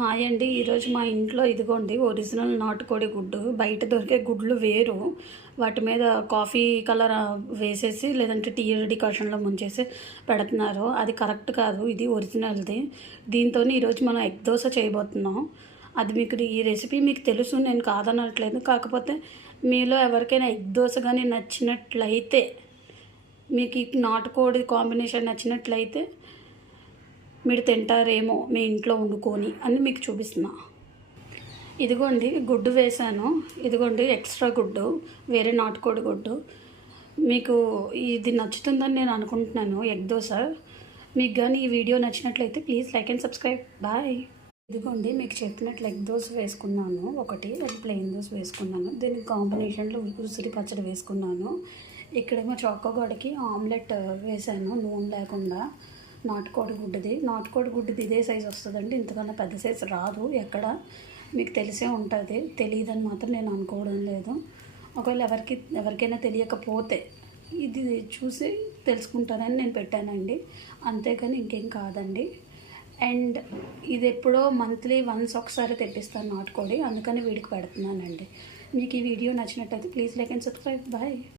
Hi అండి. ఈరోజు మా ఇంట్లో ఇదిగోండి ఒరిజినల్ నాటుకోడి గుడ్డు. బయట దొరికే గుడ్లు వేరు. వాటి మీద కాఫీ కలర్ వేసేసి లేదంటే టీ డికాషన్లో ముంచేసి పెడుతున్నారు. అది కరెక్ట్ కాదు. ఇది ఒరిజినల్ది. దీంతో ఈరోజు మనం ఎగ్ దోశ చేయబోతున్నాం. అది మీకు ఈ రెసిపీ మీకు తెలుసు, నేను కాదనట్లేదు. కాకపోతే మీలో ఎవరికైనా ఎగ్ దోశ కానీ నచ్చినట్లయితే, మీకు ఈ నాటుకోడి కాంబినేషన్ నచ్చినట్లయితే మీరు తింటారేమో మీ ఇంట్లో వండుకొని అని మీకు చూపిస్తున్నా. ఇదిగోండి గుడ్డు వేసాను. ఇదిగోండి ఎక్స్ట్రా గుడ్డు, వేరే నాటుకోడి గుడ్డు. మీకు ఇది నచ్చుతుందని నేను అనుకుంటున్నాను, ఎగ్ దోశ. మీకు కానీ ఈ వీడియో నచ్చినట్లయితే please like and subscribe. Bye. ఇదిగోండి మీకు చెప్పినట్లు ఎగ్ దోశ వేసుకున్నాను ఒకటి, ప్లెయిన్ దోశ వేసుకున్నాను. దీనికి కాంబినేషన్లో ఉసిరి పచ్చడి వేసుకున్నాను. ఇక్కడేమో చొక్కగోడకి ఆమ్లెట్ వేసాను నూనె లేకుండా. నాటుకోడి గుడ్డుది ఇదే సైజు వస్తుందండి, ఇంతకన్నా పెద్ద సైజు రాదు. ఎక్కడ మీకు తెలిసే ఉంటుంది, తెలియదని మాత్రం నేను అనుకోవడం లేదు. ఒకవేళ ఎవరికైనా తెలియకపోతే ఇది చూసి తెలుసుకుంటారని నేను పెట్టానండి, అంతేకాని ఇంకేం కాదండి. అండ్ ఇది ఎప్పుడో మంత్లీ వన్స్ ఒకసారి తెప్పిస్తాను నాటుకోడి, అందుకని వీడికి పెడుతున్నానండి. మీకు ఈ వీడియో నచ్చినట్టయితే please like and subscribe. Bye.